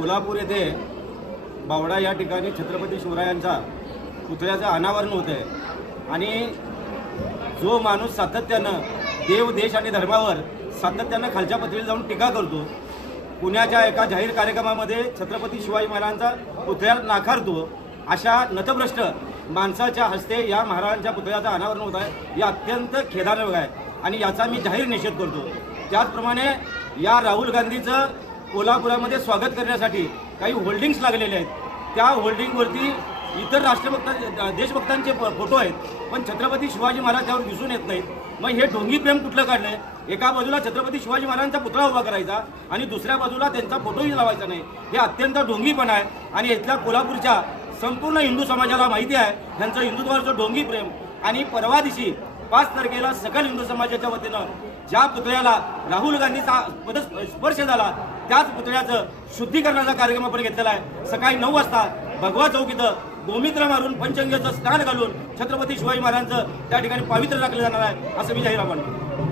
कोल्हापूर येथे बावडा या ठिकाणी छत्रपती शिवरायांचा पुतळ्याचं अनावरण होत आहे आणि जो माणूस सातत्यानं देव देश आणि धर्मावर सातत्यानं खालच्या पातळीवर जाऊन टीका करतो पुण्याच्या एका जाहीर कार्यक्रमामध्ये छत्रपती शिवाजी महाराजांचा पुतळ्या नाकारतो अशा नतभ्रष्ट माणसाच्या हस्ते या महाराजांच्या पुतळ्याचं अनावरण होत आहे. हे अत्यंत खेदानक आहे आणि याचा मी जाहीर निषेध करतो. त्याचप्रमाणे या राहुल गांधीचं कोल्हापुरामध्ये स्वागत करण्यासाठी काही होल्डिंग्स लागलेले आहेत. त्या होल्डिंगवरती इतर राष्ट्रभक्त देशभक्तांचे फोटो आहेत. पण छत्रपती शिवाजी महाराज त्यावर दिसून येत नाहीत. मग हे ढोंगी प्रेम कुठलं काढलंय? एका बाजूला छत्रपती शिवाजी महाराजांचा पुतळा उभा करायचा आणि दुसऱ्या बाजूला त्यांचा फोटोही लावायचा नाही. हे अत्यंत ढोंगीपणा आहे. आणि इथल्या कोल्हापूरच्या संपूर्ण हिंदू समाजाला माहिती आहे त्यांचं हिंदुत्वाचं ढोंगी प्रेम. आणि परवा दिवशी पाच तारखेला सकल हिंदू समाजाच्या वतीनं. ज्या पुतळ्याला राहुल गांधीचा पद स्पर्श झाला त्याच पुतळ्याचं शुद्धीकरणाचा कार्यक्रम आपण घेतलेला आहे. सकाळी नऊ वाजता भगवा चौक इथं गोमित्र मारून पंचंगेचं स्नान घालून छत्रपती शिवाजी महाराजांचं त्या ठिकाणी पावित्र्य राखलं जाणार आहे असं मी जाहीर मानतो